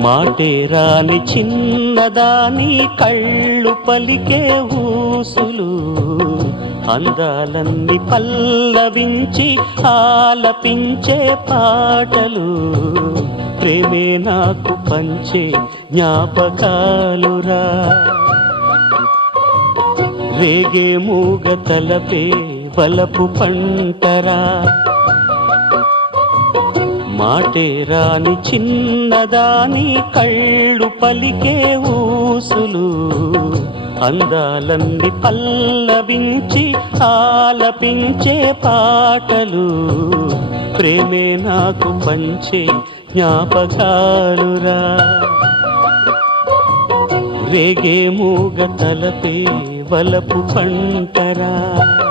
మాటే రాని చిన్నదాని కళ్ళు పలికే ఊసులు, అందాలన్నీ పల్లవించి ఆలపించే పాటలు, ప్రేమే నాకు పంచే జ్ఞాపకాలురా. రేగే మూగ తలపే వలపు పంటరా, మాటే రాని చిన్నదాని కళ్ళు పలికే ఊసులు, అందాలన్నీ పల్లవించి ఆలపించే పాటలు, ప్రేమే నాకు పంచే జ్ఞాపకాలురా. రేగే మూగ తలపే వలపు పంటరా.